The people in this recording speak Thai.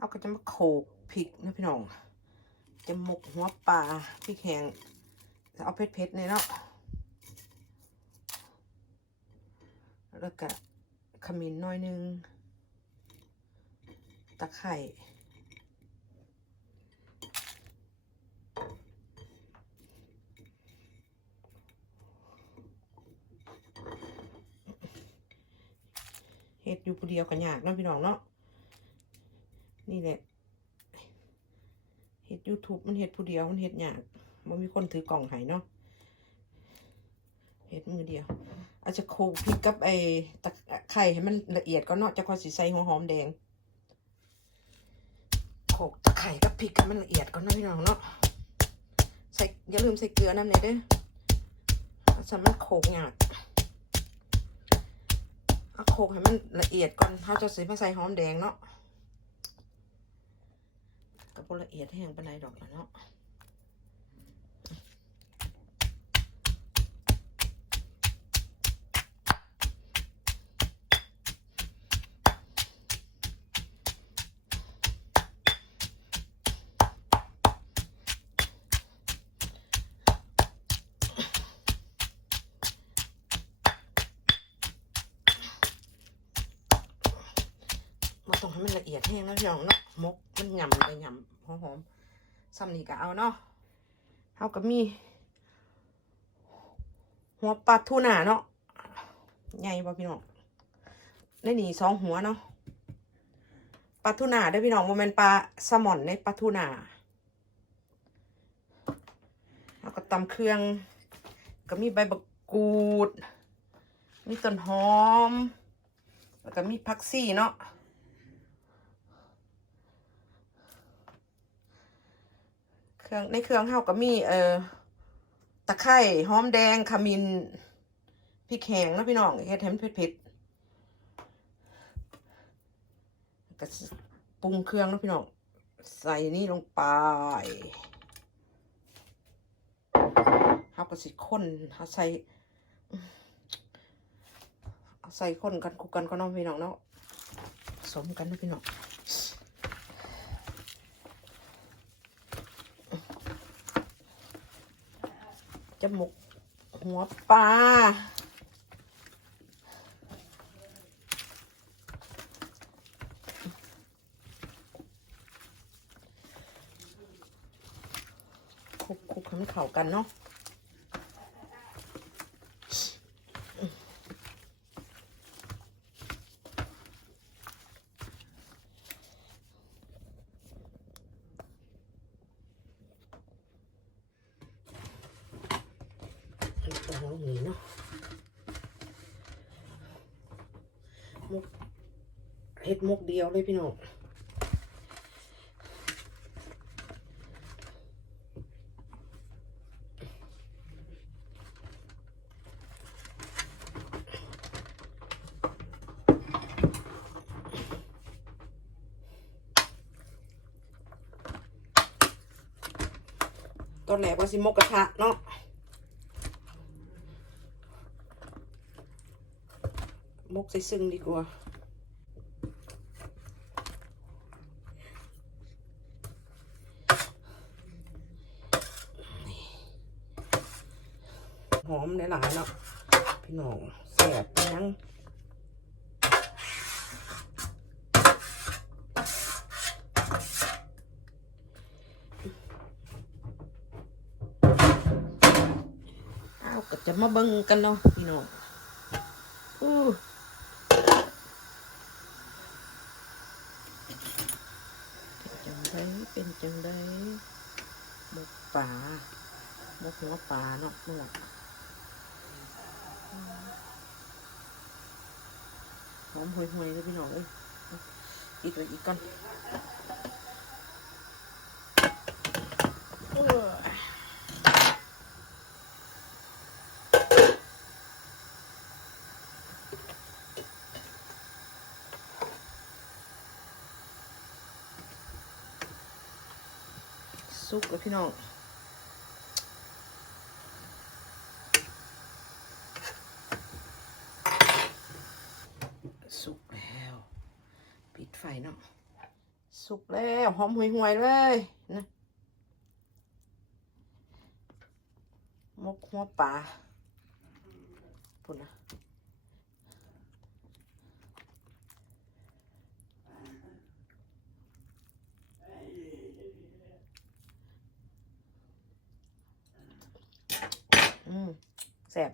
เขาก็จะมาโขกพริกนะพี่น้อง จะหมกหัวปลาพริกแห้งเอาเผ็ดๆเลยเนาะแล้วก็ขมิ้นน้อยนึง ตะไคร่เฮ็ดอยู่ผู้เดียวกันยากเนาะพี่น้องเนาะ นี่แหละเฮ็ด YouTube มันเฮ็ดผู้เดียวมันเฮ็ดยากมันมีคนถือกล่องให้เนาะเฮ็ดมือเดียว อาจจะโขลกพริกกับไอ้ตะไคร่ให้มันละเอียดก็เนาะจะคอยสิใส่หัวหอมแดงโขลกตะไคร่กับพริกให้มันละเอียดก่อนเนาะพี่น้องเนาะใส่อย่าลืมใส่เกลือน้ำเลยเด้อสำมันโขลกยากเอาโขลกให้มันละเอียดก่อนเขาจะใส่มาใส่หอมแดงเนาะ กับละเอียดแห้งปานใดดอกนะเนาะ มันละเอียดแห้งแล้วพี่น้องเนาะมกมันหยำไปหยำหอมหอมๆซ้ำนี่ก็เอาเนาะเอาก็มี หัวปลาทูน่าเนาะใหญ่ป่ะพี่น้องในนี่สองหัวเนาะปลาทูน่าได้พี่น้องโมเมนปลาแซลมอนในปลาทูน่าแล้วก็ตำเครื่อง ก็มีใบบักกูด มีต้นหอม แล้วก็มีผักซี่เนาะ เครื่องในเครื่องเฮาก็มีเอ่อตะไคร้หอมแดงขมิ้นพริกแห้งนะพี่น้องเฮ็ดให้มันเผ็ดๆก็ปรุงเครื่องนะพี่น้องใส่นี่ลงไปเฮาก็สิคนเฮาใส่ใส่คนกันคุกกันก็น้องพี่น้องเนาะสมกันนะพี่น้อง จมูกหัวปลาคลุกคลุกให้มันเข้ากันเนาะ เราหนีเนาะมุกเฮ็ดมุกเดียวเลยพี่น้องตอนแรกว่าสิมกกระทะเนาะ มกใส่ซึ่งดีกว่าหอมหลายๆเนาะพี่น้องแสบไปยังเอาก็จะมาเบิ่งกันเนาะพี่น้องอู้เป็น จังไดเป็นจังไดหมกป่าหมกหัวป่าเนาะเมื่อหอมห่วยๆเลยพี่น้องเอ้ยอีกเลยอีกก่อนเอ้ย สุกแล้วพี่น้องสุกแล้ว ปิดไฟเนาะสุกแล้วหอมห่วยๆเลยนะมกหัวปลาปุ่นนะอืม แซ่บ